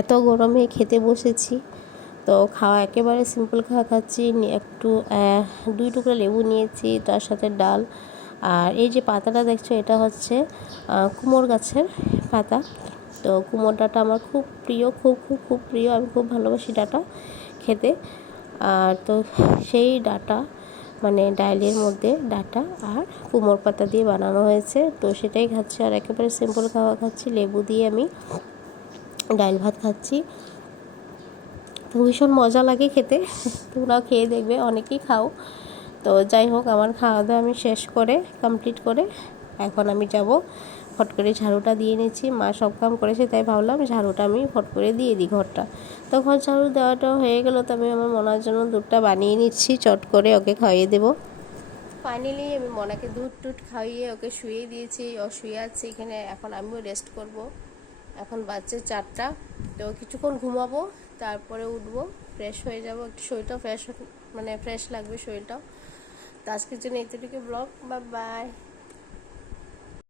এত গরমে খেতে বসেছি। তো খাওয়া একেবারে সিম্পল খাওয়া খাচ্ছি। একটু দুই টুকরো লেবু নিয়েছি, তার সাথে ডাল। আর এই যে পাতাটা দেখছ, এটা হচ্ছে কুমোর গাছের পাতা। তো কুমোর ডাঁটা আমার খুব প্রিয়, খুব খুব খুব প্রিয়। আমি খুব ভালোবাসি ডাঁটা খেতে। আর তো সেই ডাঁটা মানে ডাইলের মধ্যে ডাঁটা আর কুমোর পাতা দিয়ে বানানো হয়েছে। তো সেটাই খাচ্ছি। আর একেবারে সিম্পল খাওয়া খাচ্ছি। লেবু দিয়ে আমি ডাল ভাত খাচ্ছি। তো ভীষণ মজা লাগে খেতে। তোমরাও খেয়ে দেখবে, অনেকেই খাও। তো যাই হোক, আমার খাওয়া দাওয়া আমি শেষ করে কমপ্লিট করে এখন আমি যাব। ফট করে ঝাড়ুটা দিয়ে নিচ্ছি, মা সব কাম করেছে, তাই ভাবলাম ঝাড়ুটা আমি ফট করে দিয়ে দিই ঘরটা। তো ঘর ঝাড়ু দেওয়াটা হয়ে গেল, তবে আমার মনার জন্য দুধটা বানিয়ে নিচ্ছি, চট করে ওকে খাইয়ে দেবো। ফাইনালি আমি মনাকে দুধ টুধ খাইয়ে ওকে শুয়ে দিয়েছি, ও শুয়ে আছে, এখানে এখন আমিও রেস্ট করব। এখন বাজছে চারটা। তো কিছুক্ষণ ঘুমাবো, তারপরে উঠবো ফ্রেশ হয়ে যাব। একটু শরীরটাও ফ্রেশ মানে ফ্রেশ লাগবে শরীরটাও। তো আজকের জন্য এতটুকু ব্লগ। বা বাই